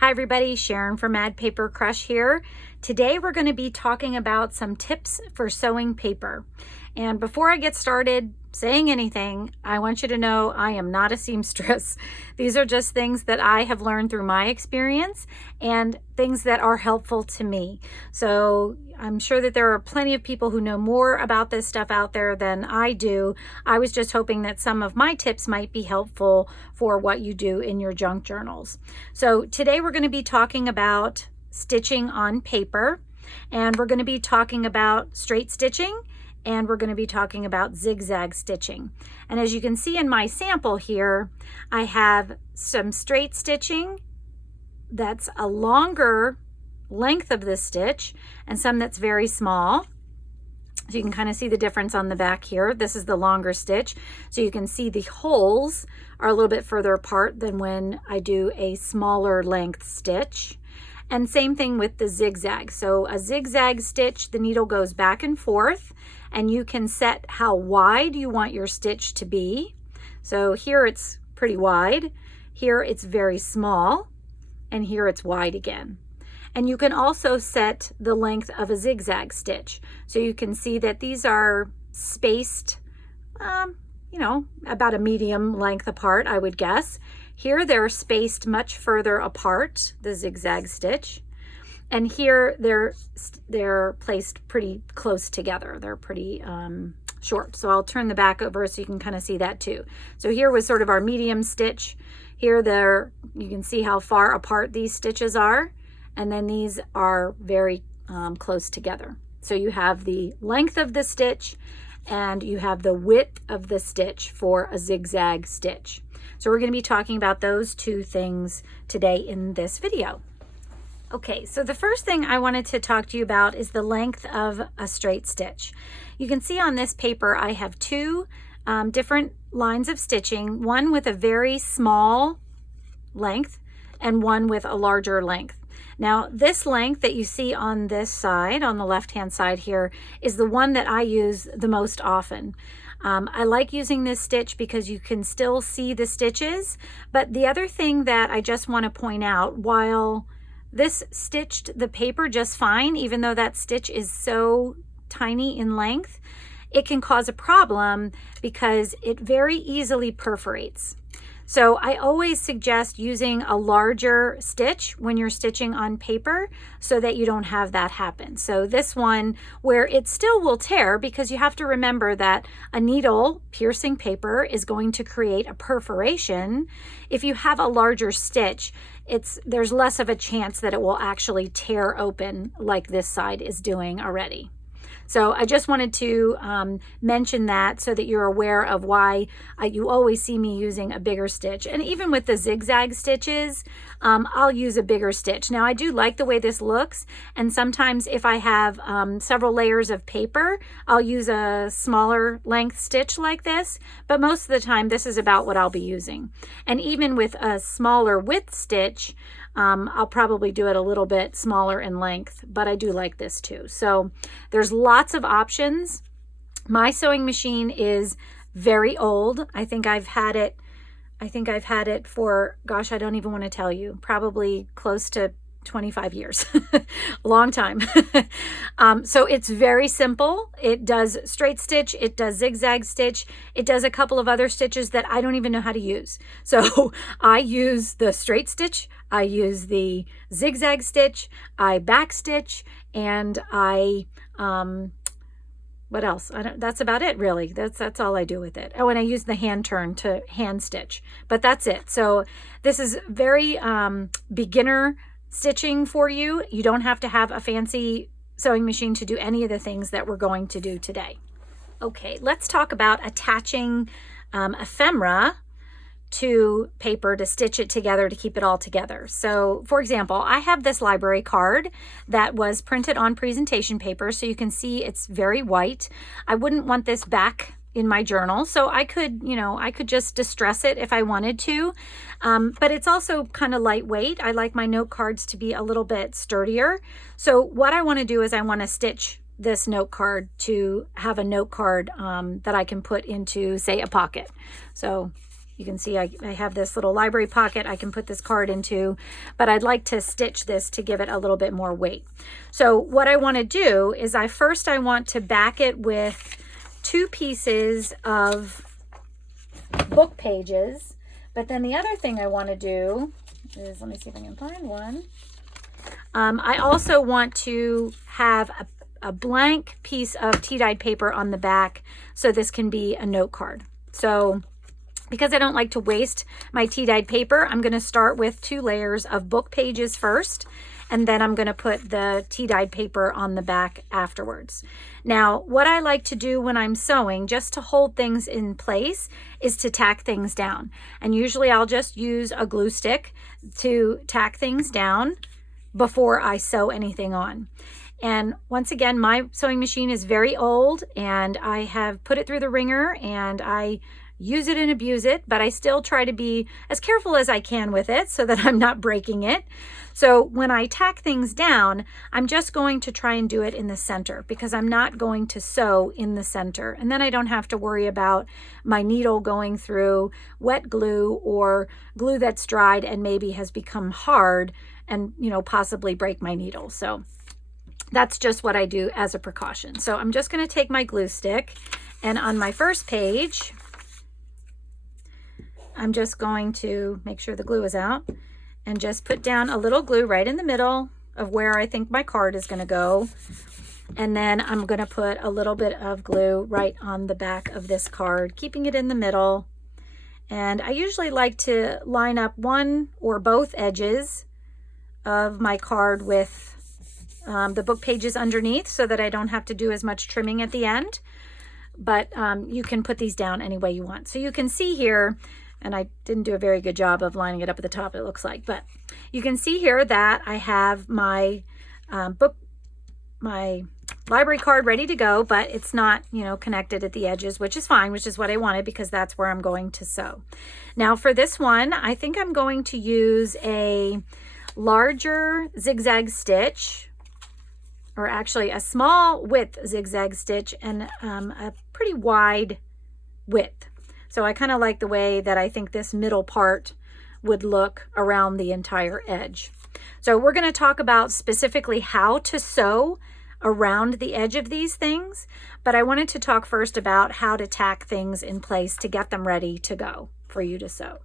Hi everybody, Sharon from Mad Paper Crush here. Today we're going to be talking about some tips for sewing paper. And before I get started saying anything, I want you to know I am not a seamstress. These are just things that I have learned through my experience and things that are helpful to me. So I'm sure that there are plenty of people who know more about this stuff out there than I do. I was just hoping that some of my tips might be helpful for what you do in your junk journals. So today we're going to be talking about stitching on paper, and we're going to be talking about straight stitching, and we're going to be talking about zigzag stitching. And as you can see in my sample here, I have some straight stitching that's a longer length of the stitch and some that's very small. So you can kind of see the difference on the back here. This is the longer stitch. So you can see the holes are a little bit further apart than when I do a smaller length stitch. And same thing with the zigzag. So a zigzag stitch, the needle goes back and forth, and you can set how wide you want your stitch to be. So here it's pretty wide, here it's very small, and here it's wide again. And you can also set the length of a zigzag stitch. So you can see that these are spaced, about a medium length apart, I would guess. Here they're spaced much further apart, the zigzag stitch. And here they're placed pretty close together. They're pretty short. So I'll turn the back over so you can kind of see that too. So here was sort of our medium stitch. Here you can see how far apart these stitches are. And then these are very close together. So you have the length of the stitch and you have the width of the stitch for a zigzag stitch. So we're going to be talking about those two things today in this video. Okay, so the first thing I wanted to talk to you about is the length of a straight stitch. You can see on this paper I have two different lines of stitching, one with a very small length and one with a larger length. Now this length that you see on this side, on the left-hand side here, is the one that I use the most often. I like using this stitch because you can still see the stitches, but the other thing that I just want to point out, while this stitched the paper just fine, even though that stitch is so tiny in length, it can cause a problem because it very easily perforates. So I always suggest using a larger stitch when you're stitching on paper so that you don't have that happen. So this one, where it still will tear, because you have to remember that a needle piercing paper is going to create a perforation. If you have a larger stitch, there's less of a chance that it will actually tear open like this side is doing already. So I just wanted to mention that so that you're aware of why you always see me using a bigger stitch. And even with the zigzag stitches, I'll use a bigger stitch. Now I do like the way this looks, and sometimes if I have several layers of paper, I'll use a smaller length stitch like this, but most of the time this is about what I'll be using. And even with a smaller width stitch, I'll probably do it a little bit smaller in length, but I do like this too. So there's lots of options. My sewing machine is very old. I think I've had it for, gosh, I don't even want to tell you, probably close to 25 years, a long time. So it's very simple. It does straight stitch, it does zigzag stitch, it does a couple of other stitches that I don't even know how to use. So I use the straight stitch, I use the zigzag stitch, I backstitch, and what else? That's about it, really. That's all I do with it. Oh, and I use the hand turn to hand stitch, but that's it. So this is very beginner stitching for you. You don't have to have a fancy sewing machine to do any of the things that we're going to do today. Okay, let's talk about attaching ephemera to paper to stitch it together to keep it all together. So for example, I have this library card that was printed on presentation paper, so you can see it's very white. I wouldn't want this back in my journal, so I could just distress it if I wanted to, but it's also kind of lightweight. I like my note cards to be a little bit sturdier. So what I want to do is I want to stitch this note card to have a note card that I can put into, say, a pocket. So You can see I have this little library pocket I can put this card into, but I'd like to stitch this to give it a little bit more weight. So what I want to do is I want to back it with 2 pieces of book pages, but then the other thing I want to do is, let me see if I can find one. I also want to have a blank piece of tea-dyed paper on the back, so this can be a note card. So because I don't like to waste my tea-dyed paper, I'm going to start with 2 layers of book pages first, and then I'm going to put the tea-dyed paper on the back afterwards. Now, what I like to do when I'm sewing, just to hold things in place, is to tack things down. And usually I'll just use a glue stick to tack things down before I sew anything on. And once again, my sewing machine is very old, and I have put it through the ringer, and I use it and abuse it, but I still try to be as careful as I can with it so that I'm not breaking it. So when I tack things down, I'm just going to try and do it in the center, because I'm not going to sew in the center. And then I don't have to worry about my needle going through wet glue or glue that's dried and maybe has become hard and, you know, possibly break my needle. So that's just what I do as a precaution. So I'm just going to take my glue stick, and on my first page, I'm just going to make sure the glue is out and just put down a little glue right in the middle of where I think my card is going to go. And then I'm going to put a little bit of glue right on the back of this card, keeping it in the middle. And I usually like to line up one or both edges of my card with the book pages underneath, so that I don't have to do as much trimming at the end. But you can put these down any way you want. So you can see here, and I didn't do a very good job of lining it up at the top, it looks like, but you can see here that I have my my library card ready to go, but it's not, you know, connected at the edges, which is fine, which is what I wanted, because that's where I'm going to sew. Now for this one, I think I'm going to use a larger zigzag stitch, or actually a small width zigzag stitch, and a pretty wide width. So I kind of like the way that I think this middle part would look around the entire edge. So we're going to talk about specifically how to sew around the edge of these things, but I wanted to talk first about how to tack things in place to get them ready to go for you to sew.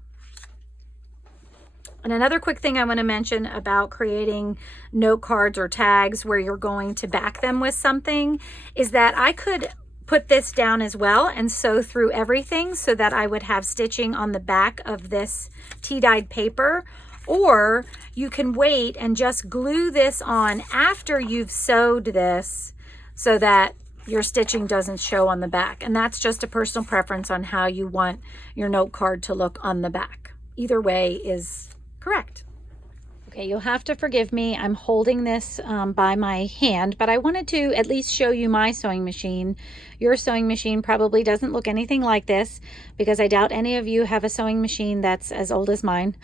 And another quick thing I want to mention about creating note cards or tags where you're going to back them with something is that I could put this down as well and sew through everything so that I would have stitching on the back of this tea-dyed paper, or you can wait and just glue this on after you've sewed this so that your stitching doesn't show on the back. And that's just a personal preference on how you want your note card to look on the back. Either way is correct. Okay, you'll have to forgive me. I'm holding this by my hand, but I wanted to at least show you my sewing machine. Your sewing machine probably doesn't look anything like this, because I doubt any of you have a sewing machine that's as old as mine.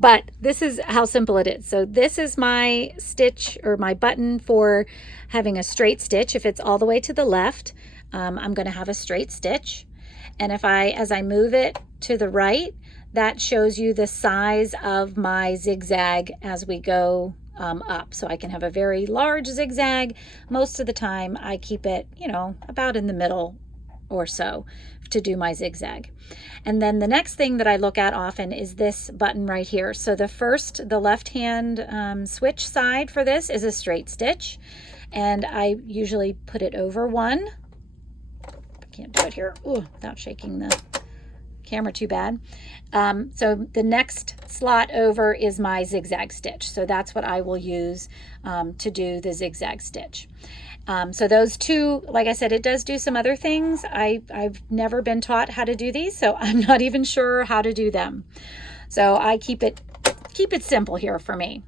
But this is how simple it is. So this is my stitch, or my button for having a straight stitch. If it's all the way to the left, I'm going to have a straight stitch. And if as I move it to the right, that shows you the size of my zigzag as we go up. So I can have a very large zigzag. Most of the time I keep it, you know, about in the middle or so to do my zigzag. And then the next thing that I look at often is this button right here. So the left hand switch side for this is a straight stitch, and I usually put it over one. I can't do it here without shaking the camera too bad. So the next slot over is my zigzag stitch. So that's what I will use to do the zigzag stitch. So those two, like I said, it does do some other things. I've never been taught how to do these, so I'm not even sure how to do them. So I keep it simple here for me.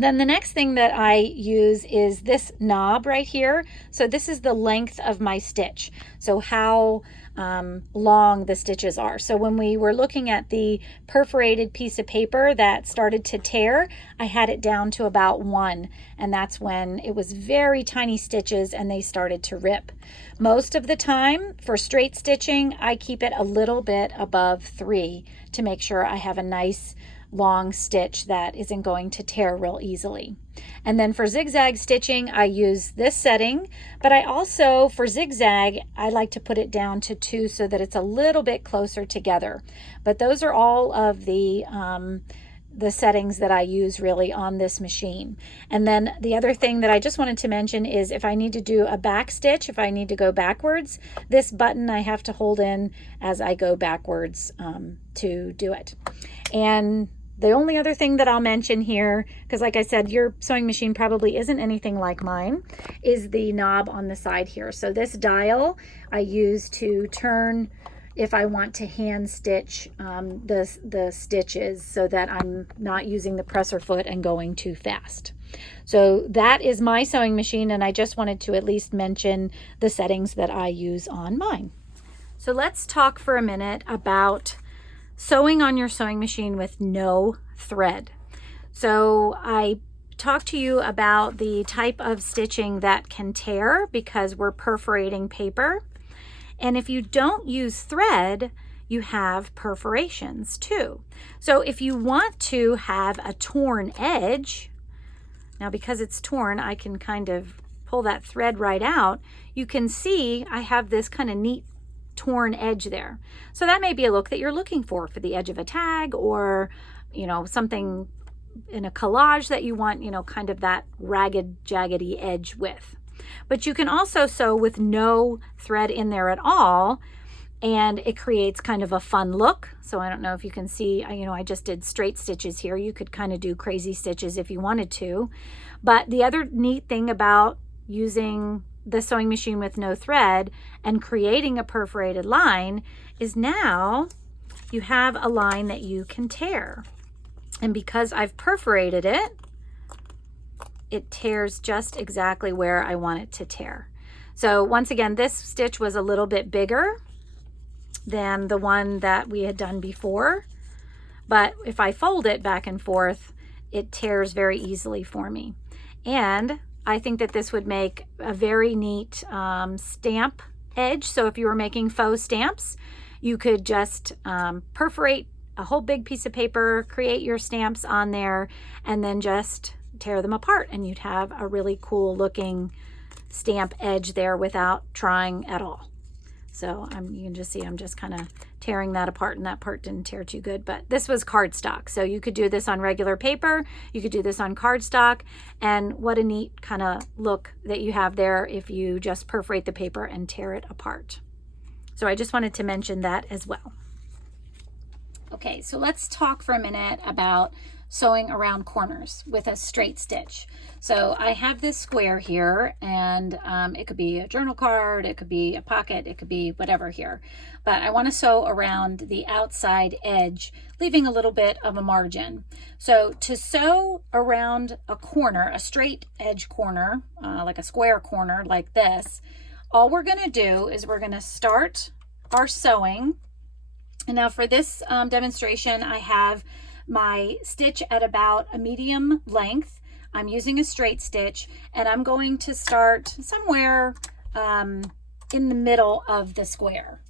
Then the next thing that I use is this knob right here. So this is the length of my stitch. So how long the stitches are. So when we were looking at the perforated piece of paper that started to tear, I had it down to about 1, and that's when it was very tiny stitches and they started to rip. Most of the time for straight stitching, I keep it a little bit above 3 to make sure I have a nice long stitch that isn't going to tear real easily. And then for zigzag stitching, I use this setting, but I also, for zigzag, I like to put it down to 2 so that it's a little bit closer together. But those are all of the settings that I use really on this machine. And then the other thing that I just wanted to mention is if I need to do a back stitch, if I need to go backwards, this button I have to hold in as I go backwards to do it. And the only other thing that I'll mention here, because like I said, your sewing machine probably isn't anything like mine, is the knob on the side here. So this dial I use to turn if I want to hand stitch the stitches so that I'm not using the presser foot and going too fast. So that is my sewing machine, and I just wanted to at least mention the settings that I use on mine. So let's talk for a minute about sewing on your sewing machine with no thread. So I talked to you about the type of stitching that can tear because we're perforating paper. And if you don't use thread, you have perforations too. So if you want to have a torn edge, now because it's torn, I can kind of pull that thread right out. You can see I have this kind of neat torn edge there. So that may be a look that you're looking for the edge of a tag, or something in a collage that you want, kind of that ragged, jaggedy edge with. But you can also sew with no thread in there at all, and it creates kind of a fun look. So I don't know if you can see, I just did straight stitches here. You could kind of do crazy stitches if you wanted to. But the other neat thing about using the sewing machine with no thread and creating a perforated line is now you have a line that you can tear. And because I've perforated it, it tears just exactly where I want it to tear. So once again, this stitch was a little bit bigger than the one that we had done before, but if I fold it back and forth, it tears very easily for me. And I think that this would make a very neat stamp edge. So if you were making faux stamps, you could just perforate a whole big piece of paper, create your stamps on there, and then just tear them apart, and you'd have a really cool looking stamp edge there without trying at all. So you can just see I'm just kind of tearing that apart, and that part didn't tear too good, but this was cardstock. So you could do this on regular paper, you could do this on cardstock, and what a neat kind of look that you have there if you just perforate the paper and tear it apart. So I just wanted to mention that as well. Okay, so let's talk for a minute about sewing around corners with a straight stitch. So I have this square here, and it could be a journal card, it could be a pocket, it could be whatever here. But I want to sew around the outside edge, leaving a little bit of a margin. So to sew around a corner, a straight edge corner, like a square corner like this, all we're going to do is we're going to start our sewing. And now for this demonstration, I have my stitch at about a medium length. I'm using a straight stitch, and I'm going to start somewhere in the middle of the square.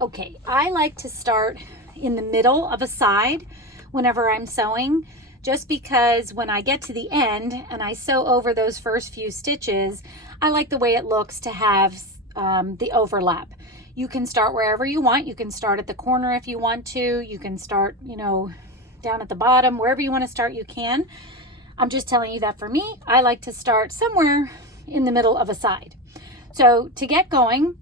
Okay, I like to start in the middle of a side whenever I'm sewing, just because when I get to the end and I sew over those first few stitches, I like the way it looks to have the overlap. You can start wherever you want. You can start at the corner if you want to. You can start, down at the bottom, wherever you want to start, you can. I'm just telling you that for me, I like to start somewhere in the middle of a side. So to get going,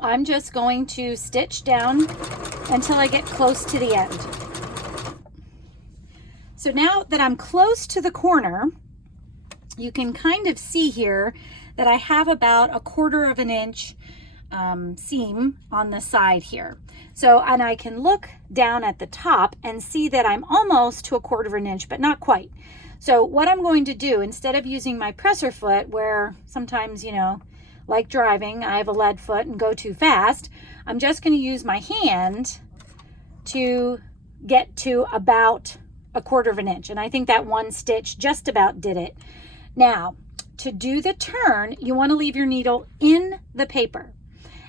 I'm just going to stitch down until I get close to the end. So now that I'm close to the corner, you can kind of see here that I have about 1/4 of an inch seam on the side here. So, and I can look down at the top and see that I'm almost to 1/4 of an inch, but not quite. So what I'm going to do, instead of using my presser foot, where sometimes, like driving, I have a lead foot and go too fast, I'm just going to use my hand to get to about 1/4 of an inch. And I think that one stitch just about did it. Now, to do the turn, you want to leave your needle in the paper.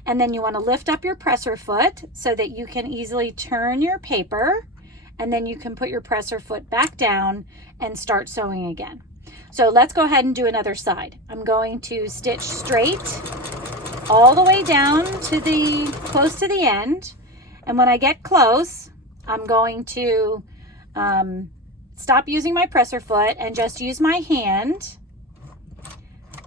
And then you want to lift up your presser foot so that you can easily turn your paper, and then you can put your presser foot back down and start sewing again. So let's go ahead and do another side. I'm going to stitch straight all the way down to the close to the end. And when I get close, I'm going to stop using my presser foot and just use my hand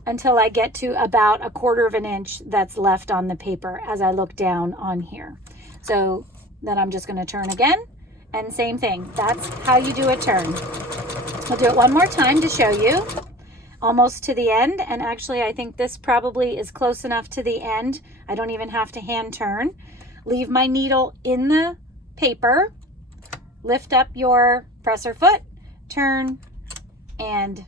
until I get to about 1/4 of an inch that's left on the paper as I look down on here. So then I'm just going to turn again, and same thing. That's how you do a turn. I'll do it one more time to show you. Almost to the end, and actually I think this probably is close enough to the end. I don't even have to hand turn. Leave my needle in the paper, lift up your presser foot, turn, and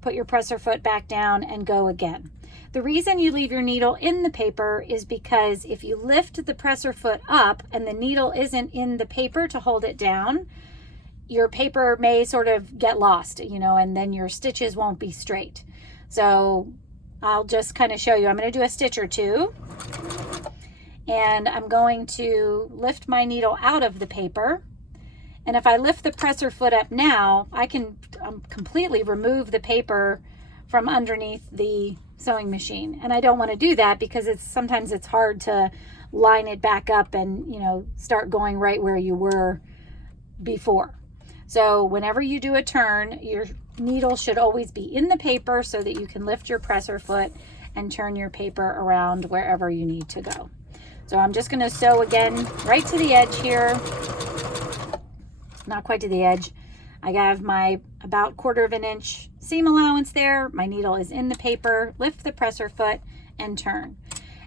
put your presser foot back down and go again. The reason you leave your needle in the paper is because if you lift the presser foot up and the needle isn't in the paper to hold it down, your paper may sort of get lost, you know, and then your stitches won't be straight. So I'll just kind of show you. I'm going to do a stitch or two, and I'm going to lift my needle out of the paper. And if I lift the presser foot up now, I can completely remove the paper from underneath the sewing machine. And I don't want to do that because sometimes it's hard to line it back up and, you know, start going right where you were before. So whenever you do a turn, your needle should always be in the paper so that you can lift your presser foot and turn your paper around wherever you need to go. So I'm just going to sew again right to the edge here. Not quite to the edge. I have my about 1/4 of an inch seam allowance there. My needle is in the paper. Lift the presser foot and turn.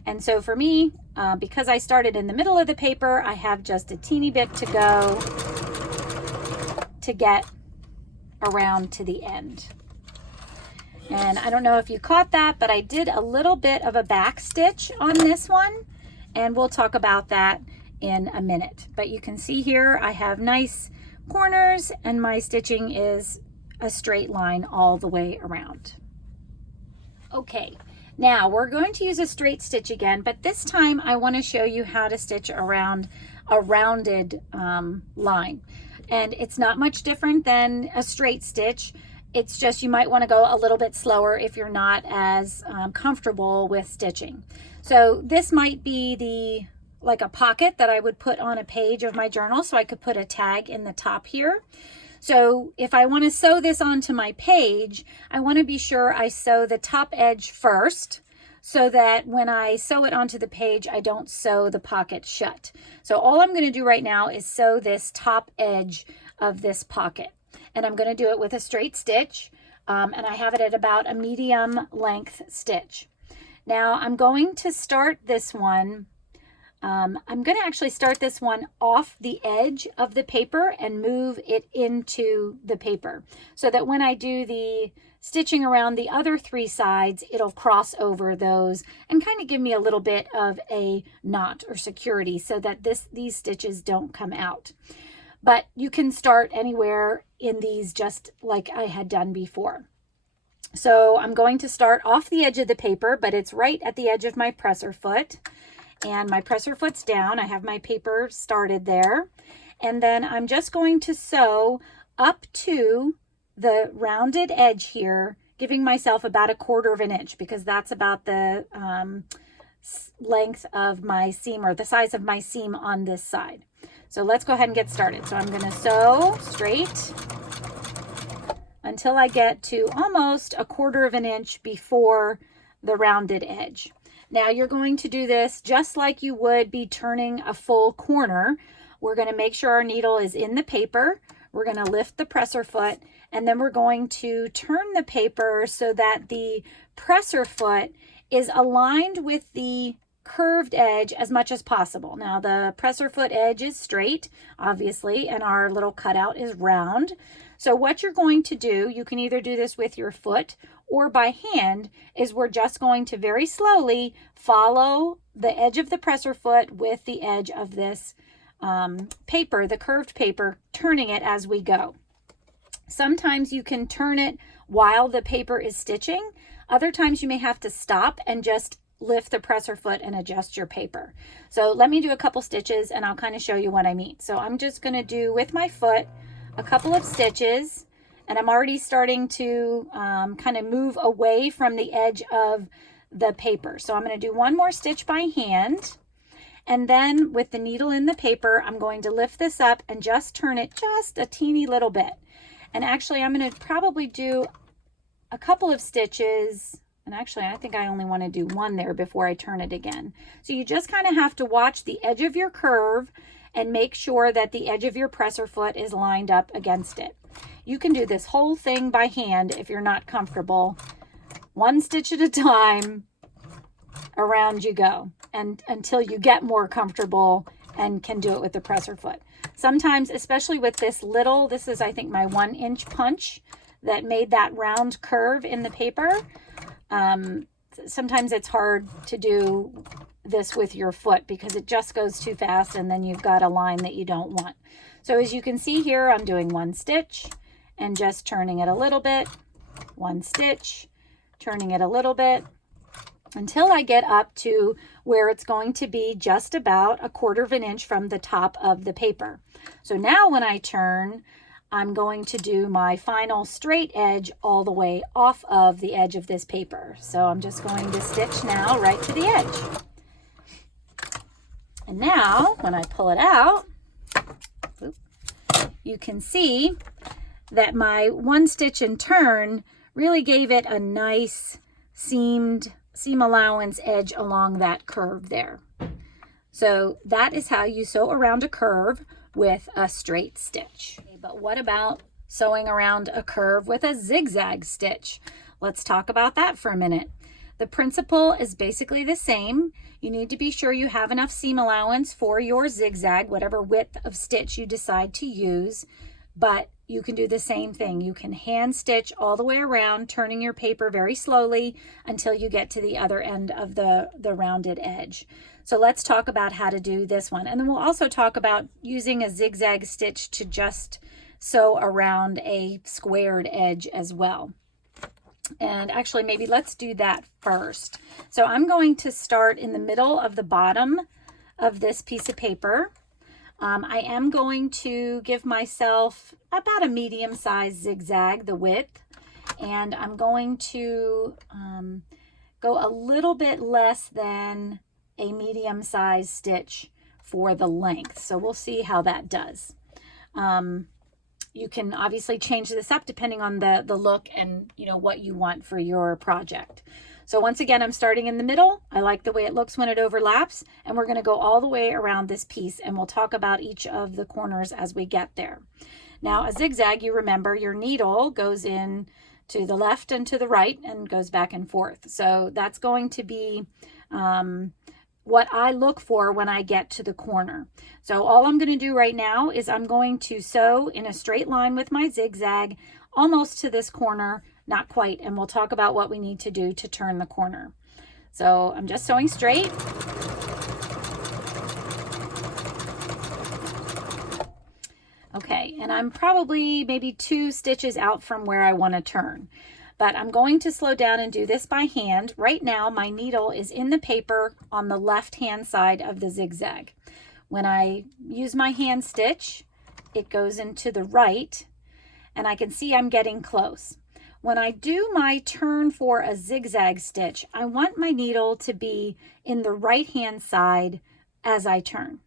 And so for me, because I started in the middle of the paper, I have just a teeny bit to go to get around to the end. And I don't know if you caught that, but I did a little bit of a back stitch on this one, and we'll talk about that in a minute. But you can see here I have nice corners, and my stitching is a straight line all the way around. Okay, now we're going to use a straight stitch again, but this time I want to show you how to stitch around a rounded line. And it's not much different than a straight stitch. It's just you might want to go a little bit slower if you're not as comfortable with stitching. So this might be like a pocket that I would put on a page of my journal, so I could put a tag in the top here. So if I want to sew this onto my page, I want to be sure I sew the top edge first, so that when I sew it onto the page, I don't sew the pocket shut. So all I'm going to do right now is sew this top edge of this pocket. And I'm going to do it with a straight stitch, and I have it at about a medium length stitch. Now I'm going to start this one. I'm going to actually start this one off the edge of the paper and move it into the paper so that when I do the stitching around the other 3 sides, it'll cross over those and kind of give me a little bit of a knot or security so that these stitches don't come out. But you can start anywhere in these just like I had done before. So I'm going to start off the edge of the paper, but it's right at the edge of my presser foot. And my presser foot's down. I have my paper started there. And then I'm just going to sew up to the rounded edge here, giving myself about 1/4 of an inch because that's about the length of my seam or the size of my seam on this side. So let's go ahead and get started. So I'm going to sew straight until I get to almost 1/4 of an inch before the rounded edge. Now you're going to do this just like you would be turning a full corner. We're going to make sure our needle is in the paper. We're going to lift the presser foot, and then we're going to turn the paper so that the presser foot is aligned with the curved edge as much as possible. Now the presser foot edge is straight, obviously, and our little cutout is round. So what you're going to do, you can either do this with your foot or by hand, is we're just going to very slowly follow the edge of the presser foot with the edge of this paper, the curved paper, turning it as we go. Sometimes you can turn it while the paper is stitching. Other times you may have to stop and just lift the presser foot and adjust your paper. So let me do a couple stitches and I'll kind of show you what I mean. So I'm just going to do with my foot a couple of stitches, and I'm already starting to kind of move away from the edge of the paper. So I'm going to do one more stitch by hand, and then with the needle in the paper, I'm going to lift this up and just turn it just a teeny little bit. And actually I'm going to probably do a couple of stitches. And actually, I think I only want to do one there before I turn it again. So you just kind of have to watch the edge of your curve and make sure that the edge of your presser foot is lined up against it. You can do this whole thing by hand if you're not comfortable. One stitch at a time, around you go, and until you get more comfortable and can do it with the presser foot. Sometimes, especially with this little, this is I think my 1-inch punch that made that round curve in the paper. Sometimes it's hard to do this with your foot because it just goes too fast and then you've got a line that you don't want. So as you can see here, I'm doing one stitch and just turning it a little bit, one stitch, turning it a little bit until I get up to where it's going to be just about 1/4 of an inch from the top of the paper. So now when I turn, I'm going to do my final straight edge all the way off of the edge of this paper. So I'm just going to stitch now right to the edge. And now when I pull it out, you can see that my one stitch and turn really gave it a nice seam allowance edge along that curve there. So that is how you sew around a curve with a straight stitch. But what about sewing around a curve with a zigzag stitch? Let's talk about that for a minute. The principle is basically the same. You need to be sure you have enough seam allowance for your zigzag, whatever width of stitch you decide to use, but you can do the same thing. You can hand stitch all the way around, turning your paper very slowly until you get to the other end of the rounded edge. So let's talk about how to do this one. And then we'll also talk about using a zigzag stitch to just sew around a squared edge as well. And actually, maybe let's do that first. So I'm going to start in the middle of the bottom of this piece of paper. I am going to give myself about a medium-sized zigzag, the width, and I'm going to go a little bit less than a medium-sized stitch for the length. So we'll see how that does. You can obviously change this up depending on the look and what you want for your project. So once again, I'm starting in the middle. I like the way it looks when it overlaps, and we're going to go all the way around this piece, and we'll talk about each of the corners as we get there. Now, a zigzag, you remember your needle goes in to the left and to the right and goes back and forth. So that's going to be what I look for when I get to the corner. So all I'm going to do right now is I'm going to sew in a straight line with my zigzag almost to this corner, not quite, and we'll talk about what we need to do to turn the corner. So I'm just sewing straight. Okay, and I'm probably maybe 2 stitches out from where I want to turn. But I'm going to slow down and do this by hand. Right now, my needle is in the paper on the left-hand side of the zigzag. When I use my hand stitch, it goes into the right, and I can see I'm getting close. When I do my turn for a zigzag stitch, I want my needle to be in the right-hand side as I turn.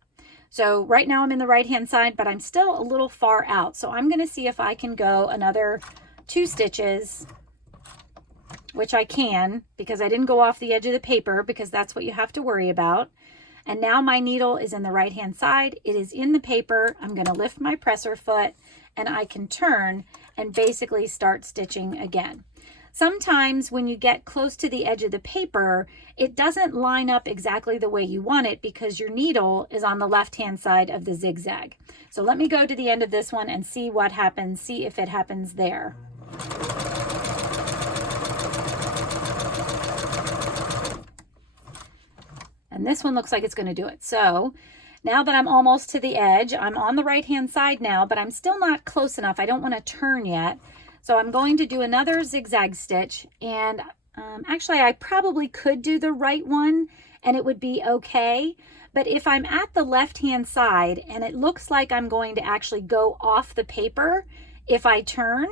So right now I'm in the right-hand side, but I'm still a little far out. So I'm going to see if I can go another 2 stitches, which I can because I didn't go off the edge of the paper, because that's what you have to worry about. And now my needle is in the right-hand side. It is in the paper. I'm going to lift my presser foot and I can turn and basically start stitching again. Sometimes when you get close to the edge of the paper, it doesn't line up exactly the way you want it because your needle is on the left-hand side of the zigzag. So let me go to the end of this one and see what happens, see if it happens there. And this one looks like it's going to do it. So now that I'm almost to the edge, I'm on the right-hand side now, but I'm still not close enough. I don't want to turn yet. So I'm going to do another zigzag stitch, and actually I probably could do the right one and it would be okay. But if I'm at the left-hand side and it looks like I'm going to actually go off the paper if I turn,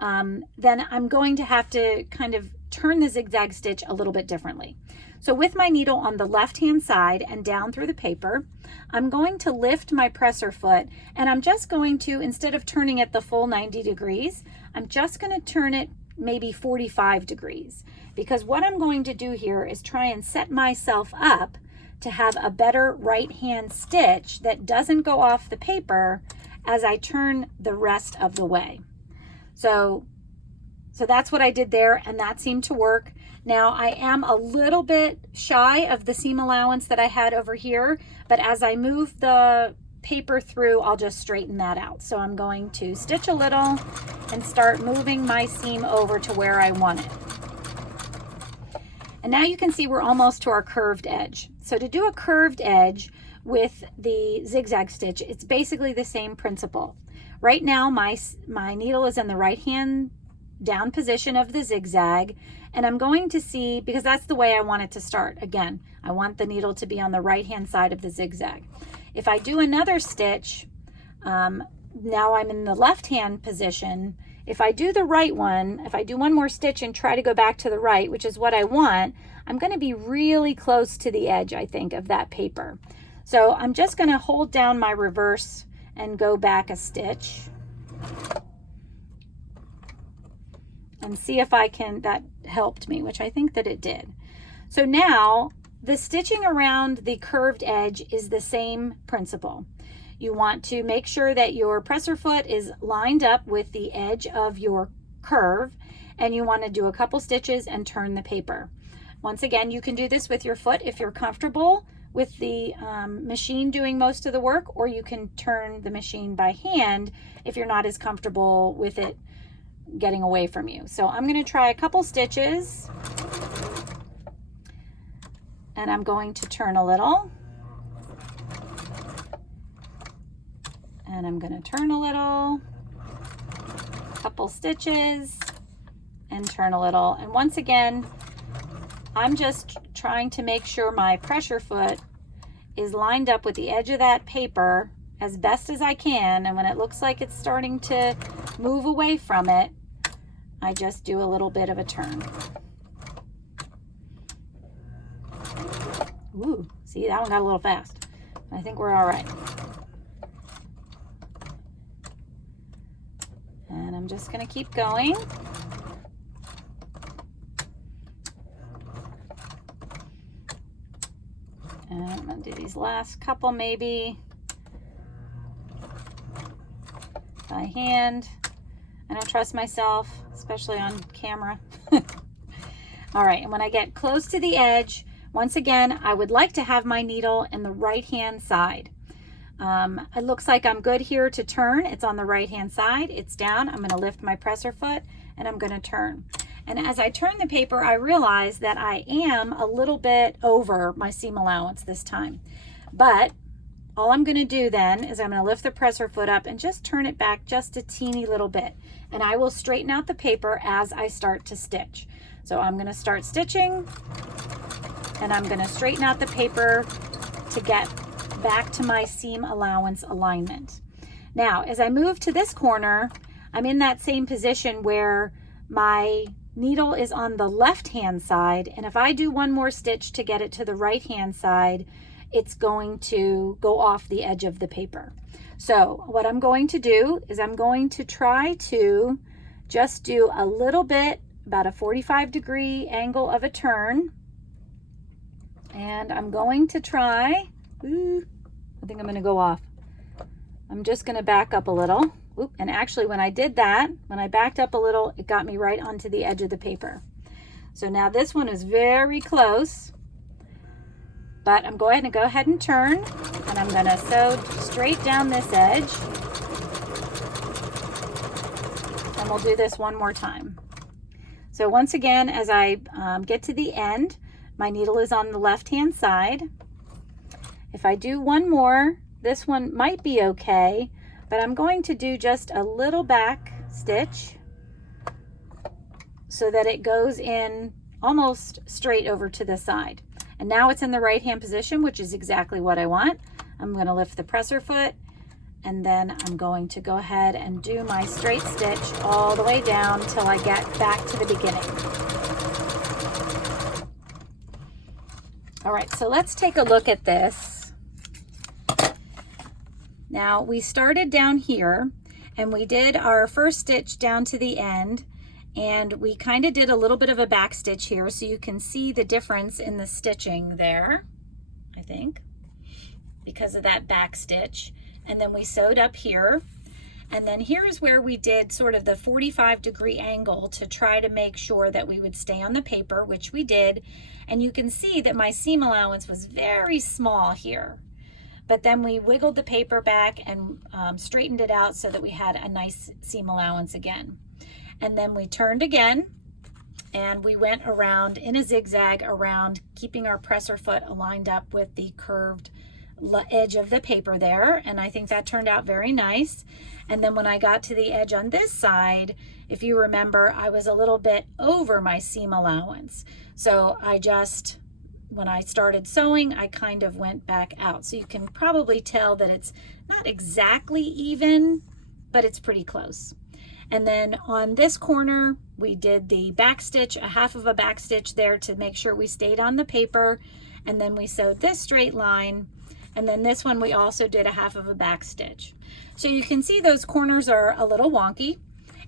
then I'm going to have to kind of turn the zigzag stitch a little bit differently. So with my needle on the left-hand side and down through the paper, I'm going to lift my presser foot, and I'm just going to, instead of turning it the full 90 degrees, I'm just going to turn it maybe 45 degrees. Because what I'm going to do here is try and set myself up to have a better right-hand stitch that doesn't go off the paper as I turn the rest of the way. So that's what I did there, and that seemed to work. Now I am a little bit shy of the seam allowance that I had over here, but as I move the paper through, I'll just straighten that out. So I'm going to stitch a little and start moving my seam over to where I want it. And now you can see we're almost to our curved edge. So to do a curved edge with the zigzag stitch, it's basically the same principle. Right now my needle is in the right hand down position of the zigzag, and I'm going to see, because that's the way I want it to start. Again, I want the needle to be on the right hand side of the zigzag. If I do another stitch, now I'm in the left hand position. If I do the right one, if I do one more stitch and try to go back to the right, which is what I want, I'm going to be really close to the edge, I think, of that paper. So I'm just going to hold down my reverse and go back a stitch and see if I can, that helped me, which I think that it did. So now the stitching around the curved edge is the same principle. You want to make sure that your presser foot is lined up with the edge of your curve, and you want to do a couple stitches and turn the paper. Once again, you can do this with your foot if you're comfortable with the machine doing most of the work, or you can turn the machine by hand if you're not as comfortable with it getting away from you. So I'm going to try a couple stitches, and I'm going to turn a little, and I'm going to turn a little, couple stitches, and turn a little. And once again, I'm just trying to make sure my pressure foot is lined up with the edge of that paper as best as I can, and when it looks like it's starting to move away from it, I just do a little bit of a turn. Ooh, see, that one got a little fast. I think we're all right. And I'm just going to keep going. And I'm going to do these last couple maybe by hand. I don't trust myself, especially on camera. All right, and when I get close to the edge, once again, I would like to have my needle in the right-hand side. It looks like I'm good here to turn. It's on the right-hand side. It's down. I'm going to lift my presser foot, and I'm going to turn. And as I turn the paper, I realize that I am a little bit over my seam allowance this time. But all I'm going to do then is I'm going to lift the presser foot up and just turn it back just a teeny little bit. And I will straighten out the paper as I start to stitch. So I'm going to start stitching, and I'm going to straighten out the paper to get back to my seam allowance alignment. Now, as I move to this corner, I'm in that same position where my needle is on the left-hand side, and if I do one more stitch to get it to the right-hand side, it's going to go off the edge of the paper. So what I'm going to do is I'm going to try to just do a little bit, about a 45-degree angle of a turn, and I'm going to try, I think I'm going to go off. I'm just going to back up a little. Oop, and actually when I did that, when I backed up a little, it got me right onto the edge of the paper. So now this one is very close, but I'm going to go ahead and turn, and I'm going to sew straight down this edge. And we'll do this one more time. So once again, as I get to the end, my needle is on the left-hand side. If I do one more, this one might be okay, but I'm going to do just a little back stitch so that it goes in almost straight over to the side. And now it's in the right-hand position, which is exactly what I want. I'm going to lift the presser foot, and then I'm going to go ahead and do my straight stitch all the way down till I get back to the beginning. All right, so let's take a look at this. Now we started down here and we did our first stitch down to the end, and we kind of did a little bit of a back stitch here so you can see the difference in the stitching there, I think, because of that back stitch. And then we sewed up here, and then here's where we did sort of the 45-degree angle to try to make sure that we would stay on the paper, which we did. And you can see that my seam allowance was very small here. But then we wiggled the paper back and straightened it out so that we had a nice seam allowance again. And then we turned again, and we went around in a zigzag around, keeping our presser foot aligned up with the curved edge of the paper there. And I think that turned out very nice. And then when I got to the edge on this side, if you remember, I was a little bit over my seam allowance. So I just, when I started sewing, I kind of went back out. So you can probably tell that it's not exactly even, but it's pretty close. And then on this corner, we did the back stitch, a half of a back stitch there to make sure we stayed on the paper. And then we sewed this straight line. And then this one, we also did a half of a back stitch. So you can see those corners are a little wonky.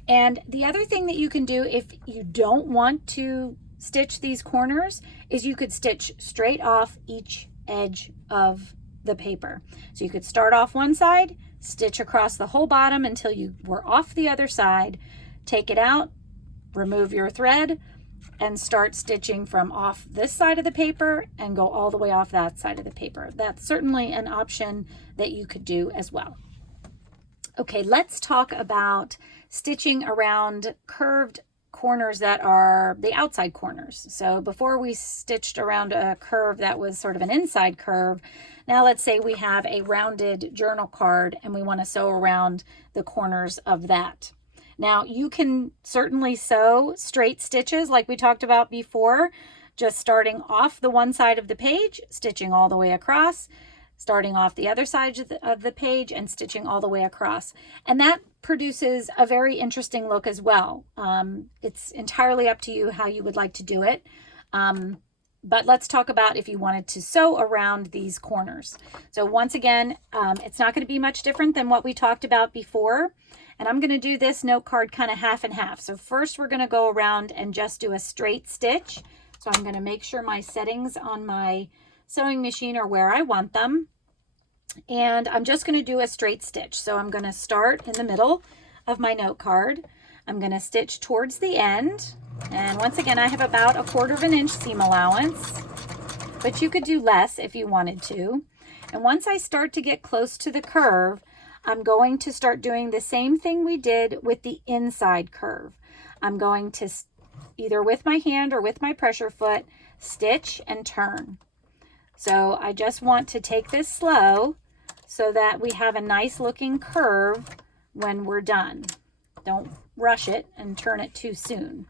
And the other thing that you can do if you don't want to stitch these corners is you could stitch straight off each edge of the paper. So you could start off one side, stitch across the whole bottom until you were off the other side, take it out, remove your thread, and start stitching from off this side of the paper and go all the way off that side of the paper. That's certainly an option that you could do as well. Okay, let's talk about stitching around curved corners that are the outside corners. So before we stitched around a curve that was sort of an inside curve, now let's say we have a rounded journal card and we want to sew around the corners of that. Now you can certainly sew straight stitches like we talked about before, just starting off the one side of the page, stitching all the way across, starting off the other side of the page and stitching all the way across. And that produces a very interesting look as well. It's entirely up to you how you would like to do it. But let's talk about if you wanted to sew around these corners. So once again, it's not going to be much different than what we talked about before. And I'm going to do this note card kind of half and half. So first we're going to go around and just do a straight stitch. So I'm going to make sure my settings on my sewing machine are where I want them. And I'm just going to do a straight stitch. So I'm going to start in the middle of my note card. I'm going to stitch towards the end. And once again, I have about 1/4 inch seam allowance, but you could do less if you wanted to. And once I start to get close to the curve, I'm going to start doing the same thing we did with the inside curve. I'm going to either with my hand or with my pressure foot, stitch and turn. So I just want to take this slow so that we have a nice looking curve when we're done. Don't rush it and turn it too soon.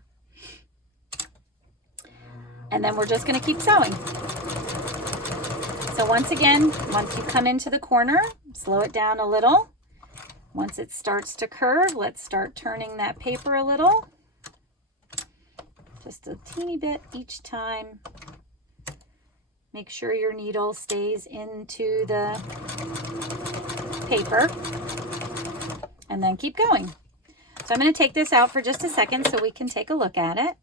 And then we're just going to keep sewing. So once again, once you come into the corner, slow it down a little. Once it starts to curve, let's start turning that paper a little. Just a teeny bit each time. Make sure your needle stays into the paper. And then keep going. So I'm going to take this out for just a second so we can take a look at it.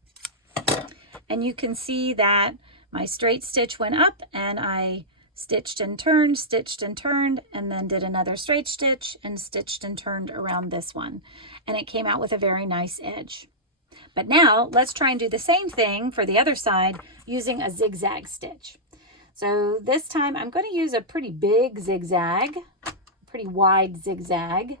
And you can see that my straight stitch went up and I stitched and turned, and then did another straight stitch and stitched and turned around this one. And it came out with a very nice edge. But now let's try and do the same thing for the other side using a zigzag stitch. So this time I'm going to use a pretty big zigzag, pretty wide zigzag.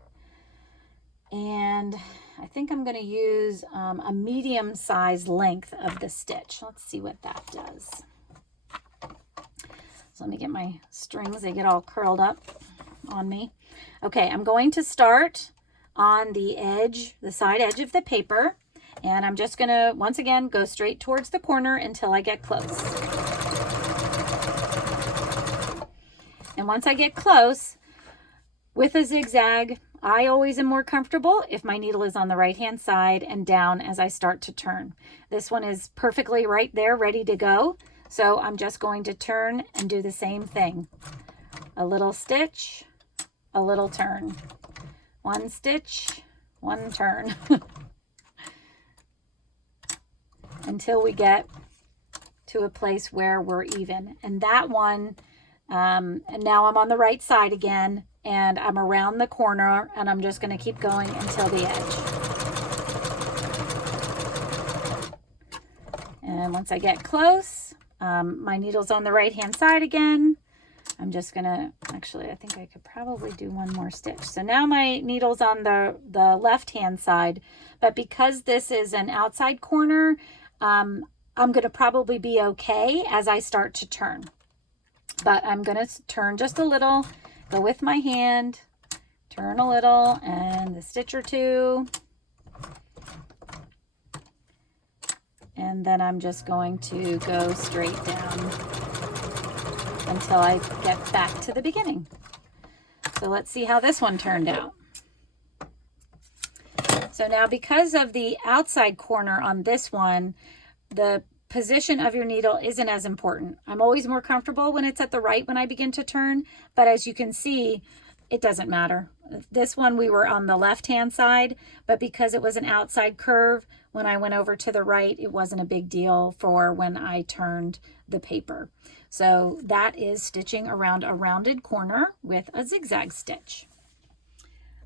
And I think I'm going to use a medium size length of the stitch. Let's see what that does. So let me get my strings. They get all curled up on me. Okay, I'm going to start on the edge, the side edge of the paper. And I'm just going to, once again, go straight towards the corner until I get close. And once I get close, with a zigzag, I always am more comfortable if my needle is on the right-hand side and down as I start to turn. This one is perfectly right there, ready to go. So I'm just going to turn and do the same thing. A little stitch, a little turn. One stitch, one turn. Until we get to a place where we're even. And that one, and now I'm on the right side again, and I'm around the corner, and I'm just going to keep going until the edge. And once I get close, my needle's on the right hand side again. I'm just gonna, actually, I think I could probably do one more stitch. So now my needle's on the left hand side, but because this is an outside corner, I'm gonna probably be okay as I start to turn. But I'm gonna turn just a little, go with my hand, turn a little, and a stitch or two. And then I'm just going to go straight down until I get back to the beginning. So let's see how this one turned out. So now, because of the outside corner on this one, the position of your needle isn't as important. I'm always more comfortable when it's at the right when I begin to turn, but as you can see, it doesn't matter. This one we were on the left-hand side, but because it was an outside curve, when I went over to the right, it wasn't a big deal for when I turned the paper. So that is stitching around a rounded corner with a zigzag stitch.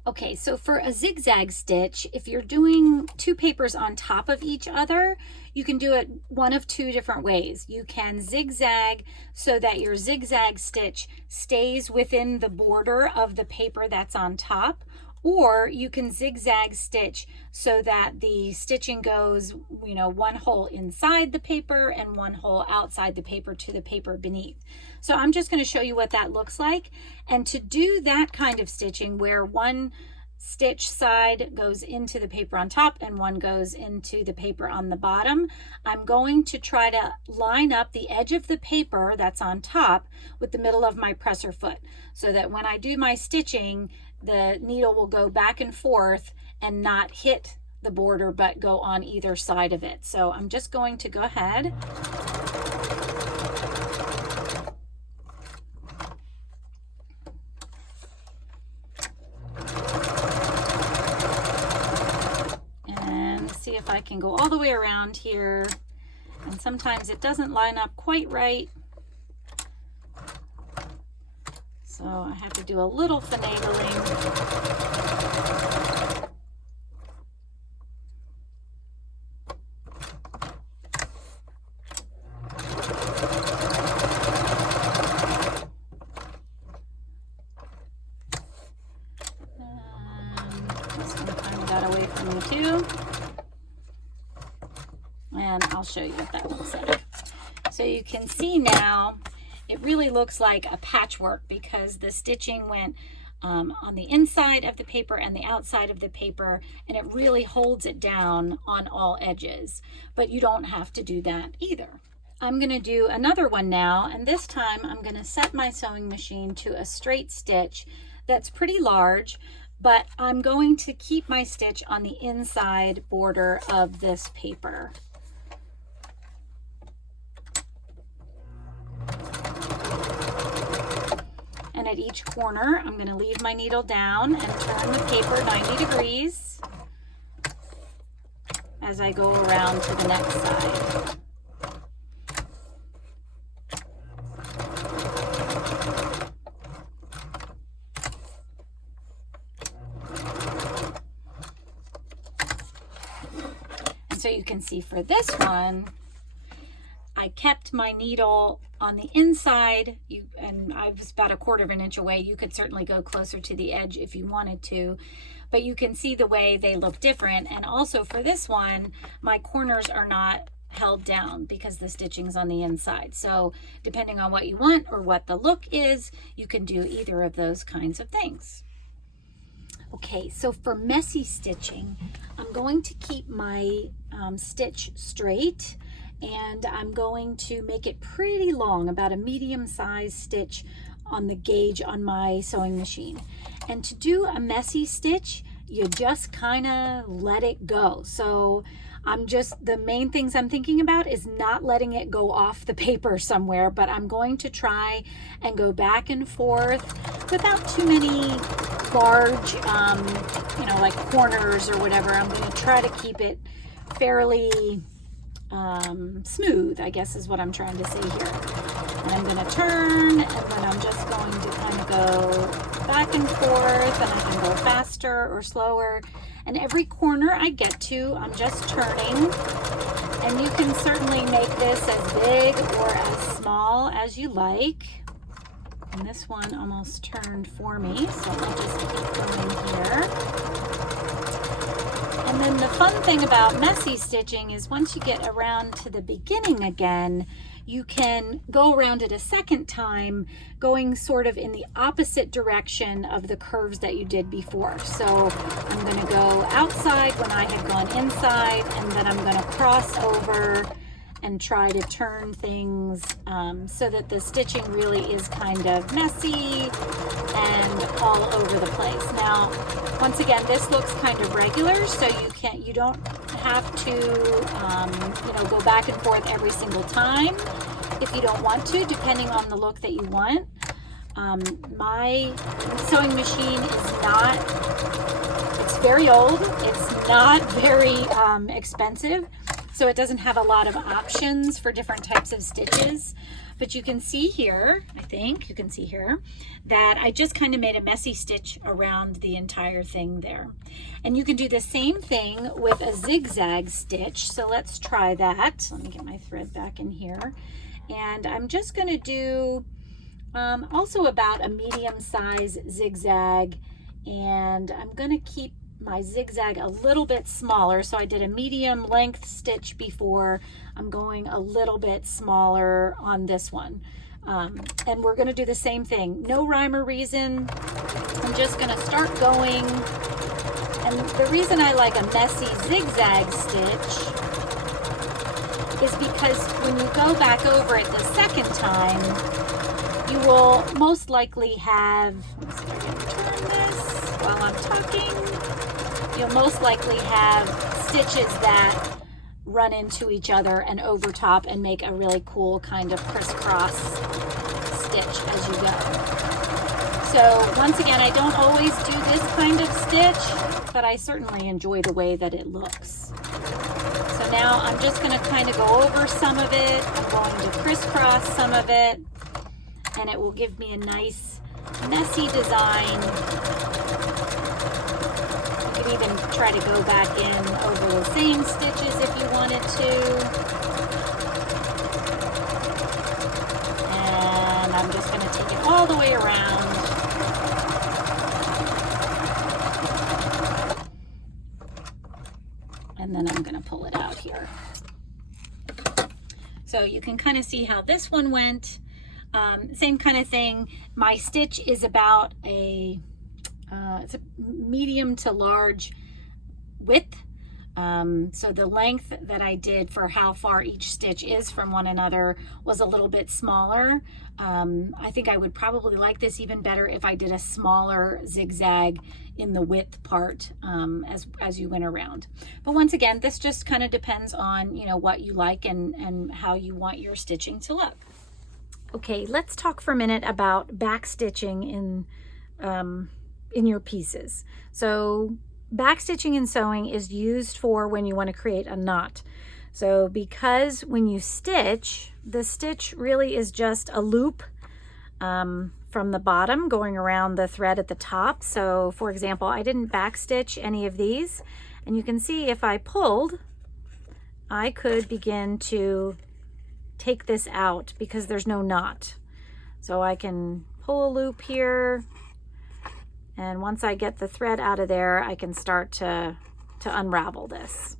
Okay, so for a zigzag stitch, if you're doing two papers on top of each other, you can do it one of two different ways. You can zigzag so that your zigzag stitch stays within the border of the paper that's on top, or you can zigzag stitch so that the stitching goes, you know, one hole inside the paper and one hole outside the paper to the paper beneath. So I'm just going to show you what that looks like. And to do that kind of stitching where one stitch side goes into the paper on top and one goes into the paper on the bottom, I'm going to try to line up the edge of the paper that's on top with the middle of my presser foot, so that when I do my stitching, the needle will go back and forth and not hit the border but go on either side of it. So I'm just going to go ahead and see if I can go all the way around here. And sometimes it doesn't line up quite right, so I have to do a little finagling. Just going to kind of that away from me too. And I'll show you what that looks like. So you can see now, it really looks like a patchwork because the stitching went on the inside of the paper and the outside of the paper, and it really holds it down on all edges. But you don't have to do that either. I'm going to do another one now, and this time I'm going to set my sewing machine to a straight stitch that's pretty large, but I'm going to keep my stitch on the inside border of this paper. And at each corner, I'm going to leave my needle down and turn the paper 90 degrees as I go around to the next side. So you can see for this one, I kept my needle on the inside, and I was about 1/4 of an inch away. You could certainly go closer to the edge if you wanted to, but you can see the way they look different. And also for this one, my corners are not held down because the stitching's on the inside. So depending on what you want or what the look is, you can do either of those kinds of things. Okay, so for messy stitching, I'm going to keep my stitch straight, and I'm going to make it pretty long, about a medium-sized stitch on the gauge on my sewing machine. And to do a messy stitch, you just kind of let it go. So the main things I'm thinking about is not letting it go off the paper somewhere, but I'm going to try and go back and forth without too many large, like corners or whatever. I'm going to try to keep it fairly smooth, I guess is what I'm trying to say here. And I'm going to turn, and then I'm just going to kind of go back and forth, and I can go faster or slower. And every corner I get to, I'm just turning. And you can certainly make this as big or as small as you like. And this one almost turned for me, so I'll just keep going here. And then the fun thing about messy stitching is once you get around to the beginning again, you can go around it a second time, going sort of in the opposite direction of the curves that you did before. So I'm going to go outside when I had gone inside, and then I'm going to cross over and try to turn things so that the stitching really is kind of messy and all over the place. Now, once again, this looks kind of regular, so you don't have to go back and forth every single time if you don't want to, depending on the look that you want. My sewing machine it's very old, it's not very expensive, so it doesn't have a lot of options for different types of stitches. But you can see here, I think you can see here, that I just kind of made a messy stitch around the entire thing there. And you can do the same thing with a zigzag stitch. So let's try that. Let me get my thread back in here. And I'm just going to do also about a medium-size zigzag. And I'm going to keep my zigzag a little bit smaller. So I did a medium length stitch before. I'm going a little bit smaller on this one. And we're going to do the same thing. No rhyme or reason. I'm just going to start going. And the reason I like a messy zigzag stitch is because when you go back over it the second time, you will most likely have, let's see if I can turn this while I'm talking. You'll most likely have stitches that run into each other and over top and make a really cool kind of crisscross stitch as you go. So once again, I don't always do this kind of stitch, but I certainly enjoy the way that it looks. So now I'm just going to kind of go over some of it. I'm going to crisscross some of it, and it will give me a nice messy design. You could even try to go back in over the same stitches if you wanted to. And I'm just going to take it all the way around. And then I'm going to pull it out here. So you can kind of see how this one went. Same kind of thing. My stitch is about it's a medium to large width. So the length that I did for how far each stitch is from one another was a little bit smaller. I think I would probably like this even better if I did a smaller zigzag in the width part as you went around. But once again, this just kind of depends on what you like and how you want your stitching to look. Okay, let's talk for a minute about backstitching in your pieces. So backstitching in sewing is used for when you want to create a knot. So because when you stitch, the stitch really is just a loop from the bottom going around the thread at the top. So for example, I didn't backstitch any of these, and you can see if I pulled, I could begin to take this out because there's no knot. So I can pull a loop here, and once I get the thread out of there, I can start to unravel this.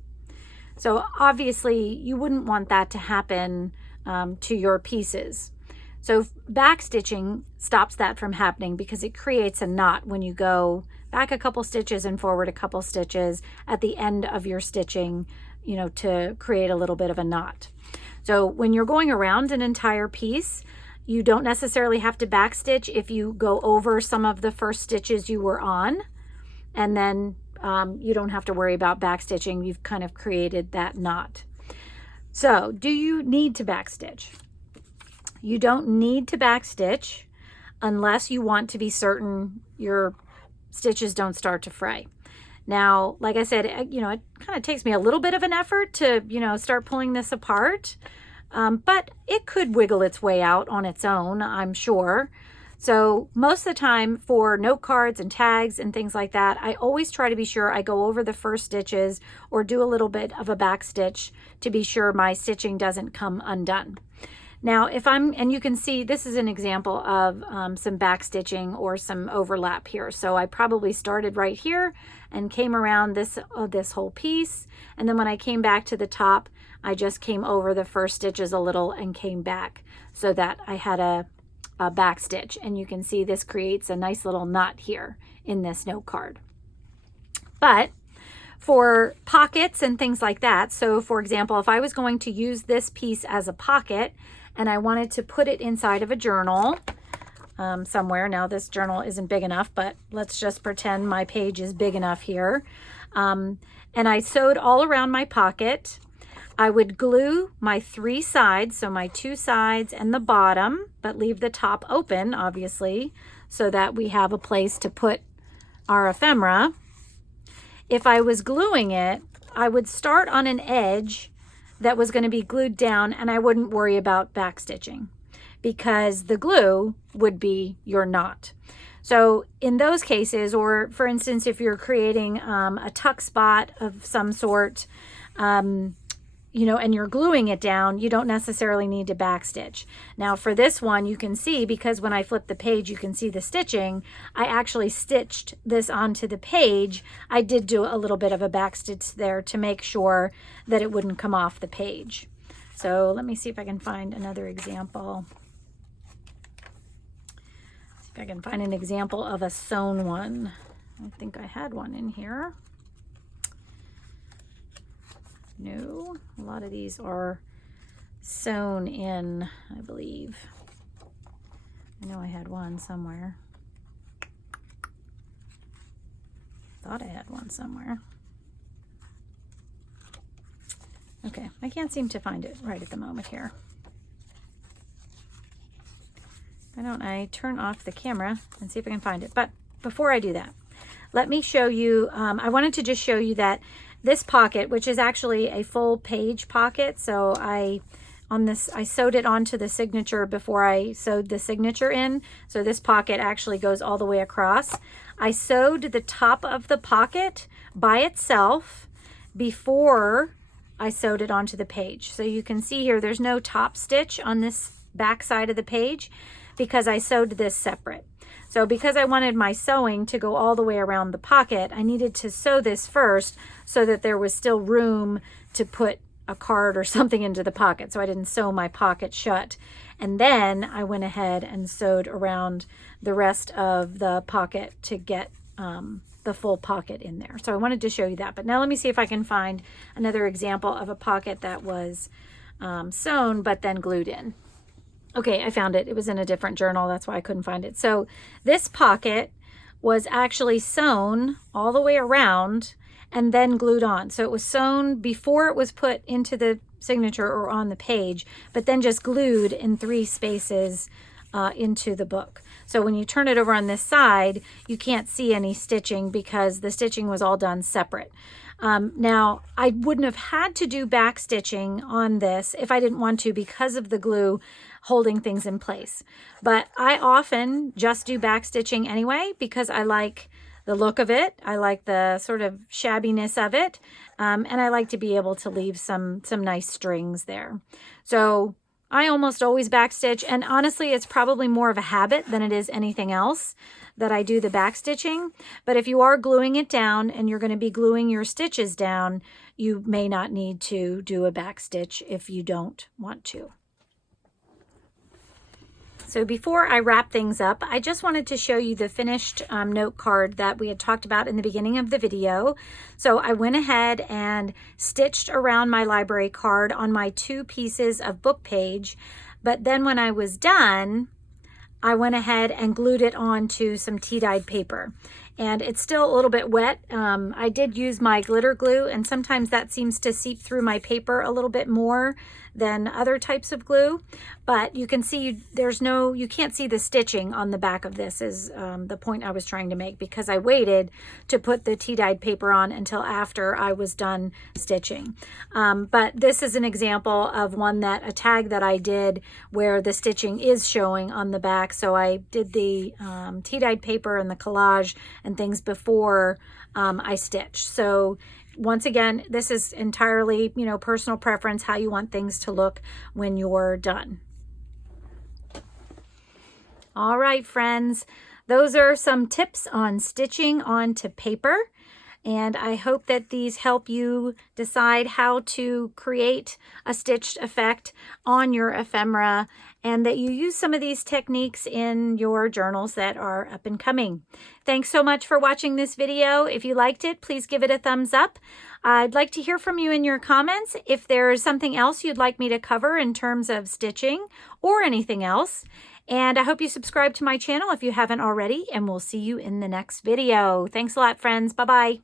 So obviously you wouldn't want that to happen to your pieces. So backstitching stops that from happening because it creates a knot when you go back a couple stitches and forward a couple stitches at the end of your stitching, you know, to create a little bit of a knot. So when you're going around an entire piece, you don't necessarily have to backstitch if you go over some of the first stitches you were on, and then you don't have to worry about backstitching. You've kind of created that knot. So do you need to backstitch? You don't need to backstitch unless you want to be certain your stitches don't start to fray. Now, like I said, you know, it kind of takes me a little bit of an effort to, you know, start pulling this apart, but it could wiggle its way out on its own, I'm sure. So most of the time for note cards and tags and things like that, I always try to be sure I go over the first stitches or do a little bit of a back stitch to be sure my stitching doesn't come undone. Now, and you can see this is an example of some back stitching or some overlap here. So I probably started right here and came around this whole piece. And then when I came back to the top, I just came over the first stitches a little and came back so that I had a back stitch. And you can see this creates a nice little knot here in this note card. But for pockets and things like that, so for example, if I was going to use this piece as a pocket and I wanted to put it inside of a journal somewhere. Now this journal isn't big enough, but let's just pretend my page is big enough here. And I sewed all around my pocket. I would glue my 3 sides, so my 2 sides and the bottom, but leave the top open, obviously, so that we have a place to put our ephemera. If I was gluing it, I would start on an edge that was going to be glued down, and I wouldn't worry about backstitching because the glue would be your knot. So in those cases, or for instance, if you're creating a tuck spot of some sort, you know, and you're gluing it down, you don't necessarily need to backstitch. Now for this one, you can see, because when I flip the page, you can see the stitching, I actually stitched this onto the page. I did do a little bit of a backstitch there to make sure that it wouldn't come off the page. So let me see if I can find another example. See if I can find an example of a sewn one. I think I had one in here. No, a lot of these are sewn in, I believe. I know I had one somewhere. Thought I had one somewhere. Okay, I can't seem to find it right at the moment here. Why don't I turn off the camera and see if I can find it? But before I do that, let me show you, I wanted to just show you that this pocket, which is actually a full page pocket, so I sewed it onto the signature before I sewed the signature in, so this pocket actually goes all the way across. I sewed the top of the pocket by itself before I sewed it onto the page. So you can see here there's no top stitch on this back side of the page because I sewed this separate. So because I wanted my sewing to go all the way around the pocket, I needed to sew this first so that there was still room to put a card or something into the pocket. So I didn't sew my pocket shut. And then I went ahead and sewed around the rest of the pocket to get the full pocket in there. So I wanted to show you that. But now let me see if I can find another example of a pocket that was sewn but then glued in. Okay, I found it. It was in a different journal. That's why I couldn't find it. So this pocket was actually sewn all the way around and then glued on. So it was sewn before it was put into the signature or on the page, but then just glued in 3 spaces into the book. So when you turn it over on this side, you can't see any stitching because the stitching was all done separate. Now, I wouldn't have had to do back stitching on this if I didn't want to because of the glue holding things in place. But I often just do back stitching anyway because I like the look of it. I like the sort of shabbiness of it. And I like to be able to leave some nice strings there. So I almost always backstitch, and honestly, it's probably more of a habit than it is anything else that I do the backstitching. But if you are gluing it down and you're going to be gluing your stitches down, you may not need to do a backstitch if you don't want to. So before I wrap things up, I just wanted to show you the finished note card that we had talked about in the beginning of the video. So I went ahead and stitched around my library card on my 2 pieces of book page, but then when I was done, I went ahead and glued it onto some tea-dyed paper. And it's still a little bit wet. I did use my glitter glue, and sometimes that seems to seep through my paper a little bit more than other types of glue. But you can see you can't see the stitching on the back of this is the point I was trying to make, because I waited to put the tea-dyed paper on until after I was done stitching. But this is an example of a tag that I did where the stitching is showing on the back. So I did the tea-dyed paper and the collage and things before I stitched. So once again, this is entirely, personal preference, how you want things to look when you're done. All right, friends, those are some tips on stitching onto paper. And I hope that these help you decide how to create a stitched effect on your ephemera, and that you use some of these techniques in your journals that are up and coming. Thanks so much for watching this video. If you liked it, please give it a thumbs up. I'd like to hear from you in your comments if there's something else you'd like me to cover in terms of stitching or anything else. And I hope you subscribe to my channel if you haven't already, and we'll see you in the next video. Thanks a lot, friends. Bye-bye.